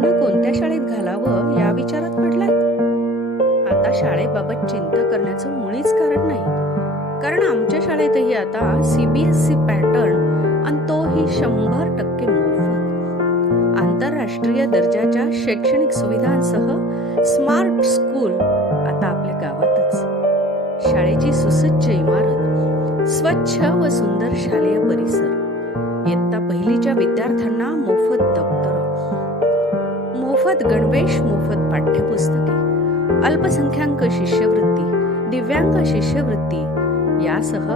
मुलांना कोणत्या शाळेत घालावं या विचारात पडलाय? आता शाळेबाबत चिंता करण्याचं मुळीच कारण नाही. कारण आमच्या शाळेतही आता सीबीएसई पॅटर्न आणि तोही शंभर टक्के मोफत. आंतरराष्ट्रीय दर्जाच्या शैक्षणिक सुविधांसह स्मार्ट स्कूल आता आपल्या गावातच. शाळेची सुसज्ज इमारत स्वच्छ व सुंदर शालेय परिसर इयत्ता पहिलीच्या विद्यार्थ्यांना मोफत दप्तर मोफत गणवेश मोफत पाठ्यपुस्तके अल्पसंख्याक शिष्यवृत्ती दिव्यांग शिष्यवृत्ती यासह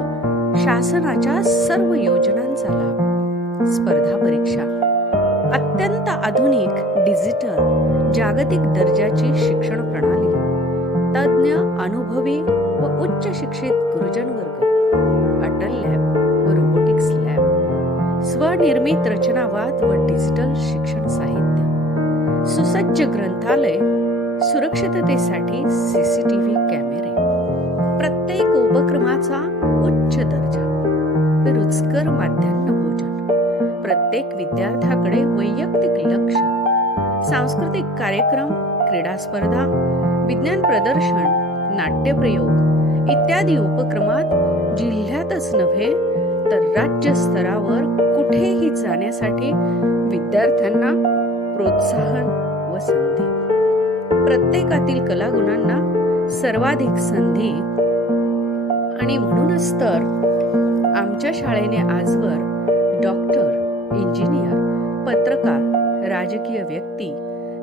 शासनाच्या सर्व योजनांचा लाभ स्पर्धा परीक्षा अत्यंत आधुनिक डिजिटल जागतिक दर्जाची शिक्षण प्रणाली तज्ज्ञ अनुभवी व उच्च शिक्षित गुरुजन वर्ग अटल लॅब व रोबोटिक्स लॅब स्वनिर्मित रचनावाद व डिजिटल शिक्षण सुसज्ज ग्रंथालय सुरक्षिततेसाठी सीसीटीव्ही कॅमेरे. प्रत्येक उपक्रमाचा उच्च दर्जा रुचकर माध्यान्ह भोजन प्रत्येक विद्यार्थ्याकडे वैयक्तिक लक्ष सांस्कृतिक कार्यक्रम क्रीडा स्पर्धा विज्ञान प्रदर्शन नाट्यप्रयोग इत्यादी उपक्रमात जिल्ह्यातच नव्हे तर राज्य स्तरावर कुठेही जाण्यासाठी विद्यार्थ्यांना प्रोत्साहन व संधी प्रत्येकातील कलागुणांना सर्वाधिक संधी. आणि म्हणूनच तर आमच्या शाळेने आजवर डॉक्टर इंजिनियर पत्रकार राजकीय व्यक्ती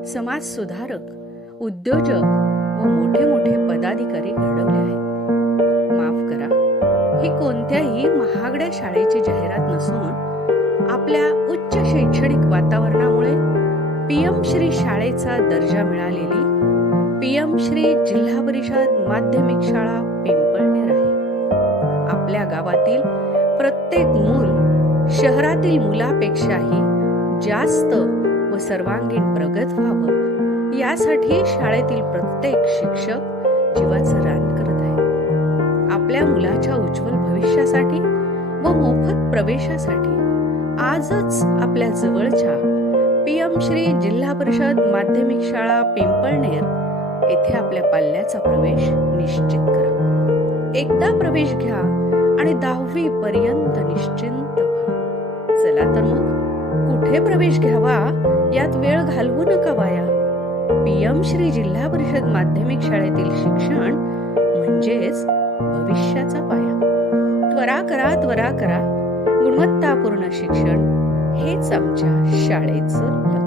समाज सुधारक उद्योजक व मोठे मोठे पदाधिकारी घडवले आहेत. माफ करा ही कोणत्याही महागड्या शाळेची जाहिरात नसून आपल्या उच्च शैक्षणिक वातावरणामुळे पीएम श्री शाळेचा दर्जा मिळालेली. पीएम श्री जिल्हा परिषद माध्यमिक शाळा पिंपळनेर आहे. आपल्या गावातील प्रत्येक मूल शहरातील मुलापेक्षाही जास्त व सर्वांगीण प्रगत व्हावं. यासाठी शाळेतील प्रत्येक शिक्षक जीवाचं रान करत आहे. आपल्या मुलाच्या उज्ज्वल भविष्यासाठी व मोफत प्रवेशासाठी आजच आपल्या जवळच्या पीएम श्री जिल्हा परिषद माध्यमिक शाळा पिंपळनेर. येथे आपल्या पाल्याचा प्रवेश निश्चित करा. एकदा प्रवेश घ्या आणि दहावी पर्यंत निश्चिंत व्हा. चला तर मग कुठे प्रवेश घ्यावा यात वेळ घालवू नका वाया. पीएम श्री जिल्हा परिषद माध्यमिक शाळेतील शिक्षण म्हणजेच भविष्याचा पाया. त्वरा करा त्वरा करा. गुणवत्तापूर्ण शिक्षण. हेच आमच्या शाळेचं